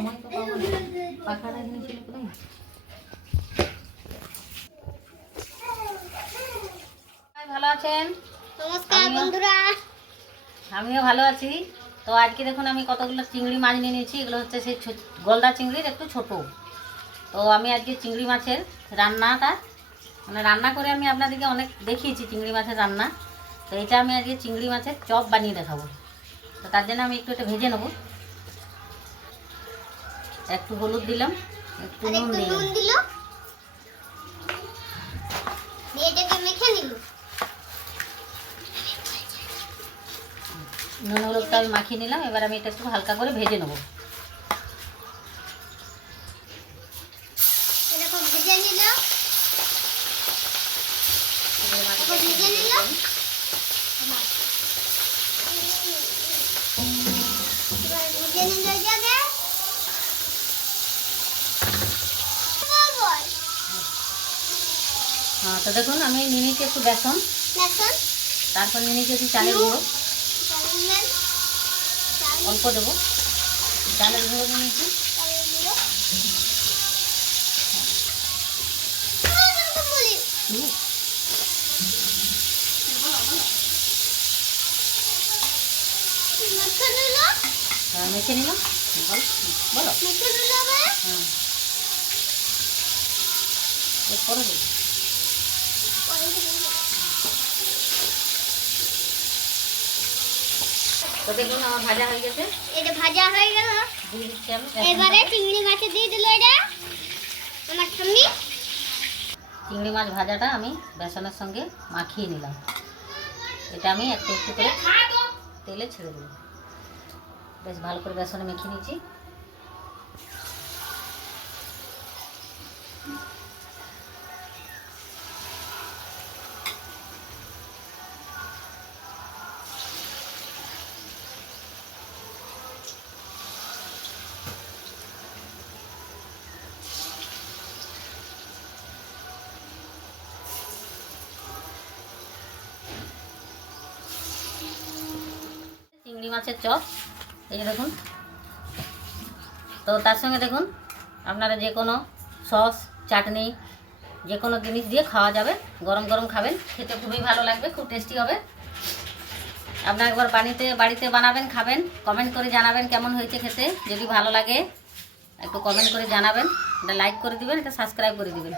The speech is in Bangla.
সময় তো পাবো পাখাটা নিয়েছিল কোথায়? ভালো আছেন? নমস্কার আমিও- বন্ধুরা। আমিও ভালো আছি। তো আজকে দেখুন আমি কতগুলো চিংড়ি মাছ নিয়ে নিয়েছি। এগুলো হচ্ছে সেই ছো- গলদা চিংড়ির একটু ছোট। তো আমি আজকে চিংড়ি মাছের রান্নাটা মানে রান্না করে আমি আপনাদেরকে অনেক দেখিয়েছি চিংড়ি মাছের রান্না। তো এটা আমি আজকে চিংড়ি মাছের চপ বানিয়ে দেখাবো। তো তার জন্য আমি একটু এটা ভেজে নেব। একটু হলুদ দিলাম একটু নুন দিলাম। এটাকে মেখে নিল। নুন হলুদটা আমি মাখিয়ে নিলাম এবার আমি এটা একটু হালকা করে ভেজে নেব এরকম ভেজে নিল এরকম ভেজে নিল এবার ভেজে নিল এটাকে বল, হ্যাঁ তো দেখুন আমি নিয়ে নিচ্ছি একটু বেসন। তারপর নিয়ে নিচ্ছি একটু চালের গুঁড়ো। অল্প দেবো। চালের গুঁড়ো নিয়ে নিচ্ছি মেখে হ্যাঁ, মেখে নিলাম। বল। হ্যাঁ। এরপরে বলি তো দেখুন আমার ভাজা হয়ে গেছে। এটা ভাজা হয়ে গেল। এবারে চিংড়ি মাছে দিয়ে দিল এটা। আমার চিংড়ি মাছ ভাজাটা আমি বেসনের সঙ্গে মাখিয়ে নিলাম। এটা আমি একটু একটু করে তেলে ছেড়ে দিলাম বেশ ভালো করে বেসনে মেখে নিয়েছি। মাছের চপ। এই যে দেখুন। তো তার সঙ্গে দেখুন, আপনারা যে কোনো সস, চাটনি, যে কোনো জিনিস দিয়ে খাওয়া যাবে। গরম গরম খাবেন। খেতে খুবই ভালো লাগবে, খুব টেস্টি হবে। আপনারা একবার বাড়িতে বাড়িতে বানাবেন, খাবেন। কমেন্ট করে জানাবেন কেমন হয়েছে খেতে। যদি ভালো লাগে, একটু কমেন্ট করে জানাবেন। এটা লাইক করে দিবেন এটা সাবস্ক্রাইব করে দিবেন।